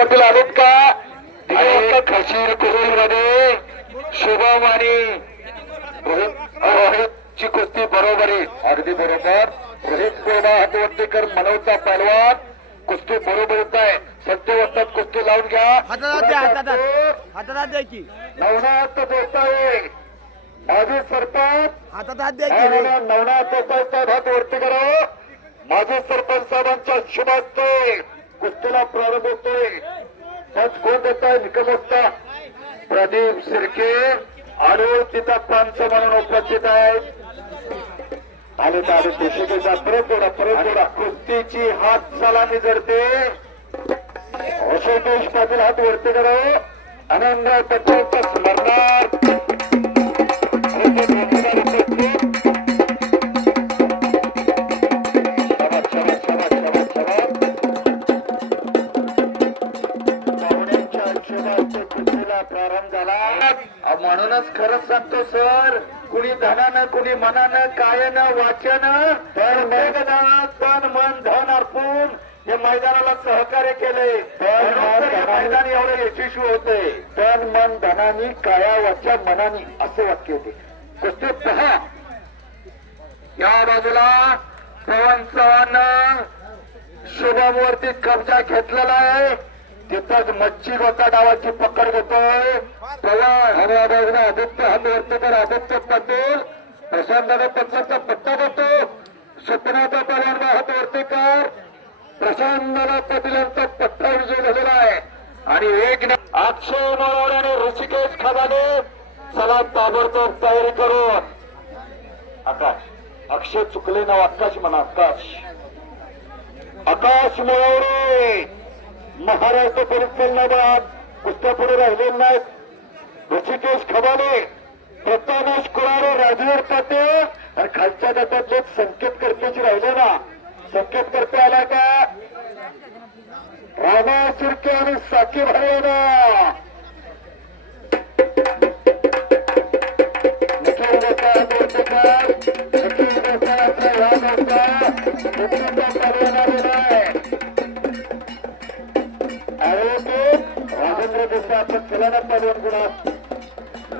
पाटील आलेत का? खशीर कुरुल मध्ये शुभम आणि रोहितची कुस्ती बरोबर आहे. अगदी बरोबर. रोहित कोरडा हातवंतेकर मनवचा पहलवान कुस्ती बरोबर येत आहे. सत्य वाजतात कुस्ती लावून घ्या. हातात द्या की नवनाथ देसाई माजी सरपंच हातात द्या की नवनाथ देसाई साहेब हात वरती करा. माजी सरपंच साहेबांच्या शुभ हस्ते कुस्तीला प्रारंभ होतोय. त्याच कोण देत आहे निकमोस्ता प्रदीप शिर्के आणि तिचा प्रांत म्हणून उपस्थित आहेत. आले तर आले देशाचा परत कुस्तीची हात सलामी जडते. अशोकेश पाटील हात वरती करा. आनंद पत्रांचा स्मरणार्थ प्रारंभ झाला. म्हणूनच खरंच सांगतो सर, कुणी धनानं कुणी मनानं कायनं वाचनं तर तन मन धन अर्पून हे मैदानाला सहकार्य केले. मैदान एवढं यशस्वी होते. तन मन धनानी काया वाच्या मनानी असे वाक्य होते. कुस्ती पहा. या बाजूला पवन चव्हाण शुभम वरती कब्जा घेतलेला आहे. तिथंच मच्छी गोता डावाची पकड घेतोय पवन. हवा बाजूला आदित्य हात वरती कर. आदित्य पाटील प्रशांत पक्षाचा पट्टा घेतो. स्वप्नाचा पवार हात वरती कर. प्रशांत पाटील यांचा पट्टा विजय झालेला आहे. आणि एक अक्षय मळवडे आणि ऋषिकेश खदाने चला ताबडतोब तयारी करून. आकाश अक्षय चुकले ना आकाश म्हणा. आकाश मळवडे महाराष्ट्र परिचालनाबाद कुस्त्या पुढे राहिलेले नाहीत. ऋषिकेश खबाले प्रतामेश कुरारे राजवीर पाटील आणि खालच्या गटातले संकेत करतेची राहिले ना. संकेत करते आला का रामा शिर्के आणि साकीब हरियाणा. निखिल देसाई मोर्तेकर निखिल देसाई आपल्या ह्या मोर्चा आलेला आहे. राजेंद्र देसाई आपण चलाना पलवान गुणात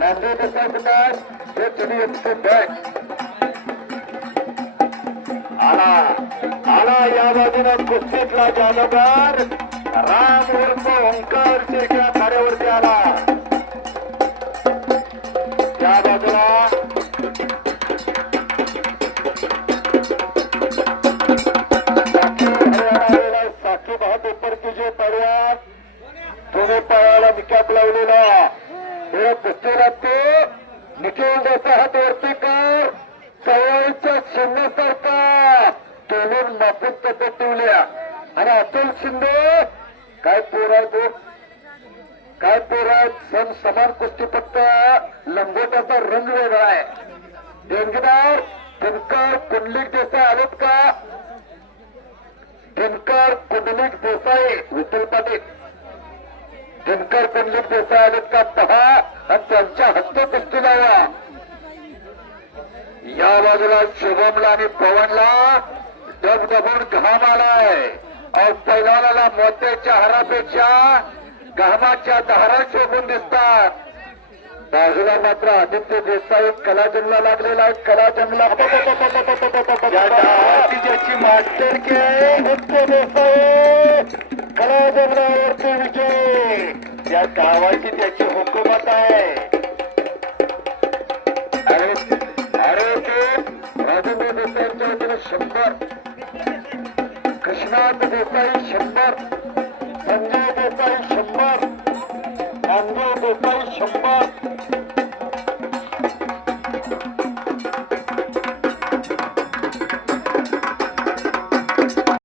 नांदेड देसाई कुमार हे तुम्ही बँक आला या बाजूने कुस्तीतला जादूगार राम उर्फ ओंकार शिर्के थाऱ्यावरती आला. त्या बाजूला साकीब हात ऊपर कीजिए पडवा. दोन्ही पायाला निकाप लावलेला हे कुस्ती लागतो. निखिल देसाई हात वरती कर. चवळीच्या शिंदेसारखा तोलून माफून तब्येत ठेवल्या. आणि अतुल शिंदे काय पोरा तो काय पोरा सण समान कुस्ती फक्त लंगोटाचा रंग वेगळा आहे. देणगीदार दिनकर कुंडलिक देसाई आलेत का? दिनकर कुंडलिक देसाई विठ्ठल पाटील दिनकर कुंडलिक देसाई आलेत का पहा आणि त्यांच्या हस्ते कुस्ती लावा. या बाजूला शुभमला आणि पवनला डबडबून घाम आलाय. पहिलवानाला मोत्याच्या हारापेक्षा घामाच्या धारा शोभून दिसतात. बाजूला मात्र आदित्य देसाई कलाजमला लागलेला आहे. कलाजमला ज्याची मास्टर की आहे आदित्य देसाई कलाजमलावरती विजय. या गावाची त्याची हुकूमत आहे. अरे ते राजेंद्र देसाईंच्या वतीने 100, कृष्णात देसाई 100, संजय देसाई 100, नांदेड देसाई 100.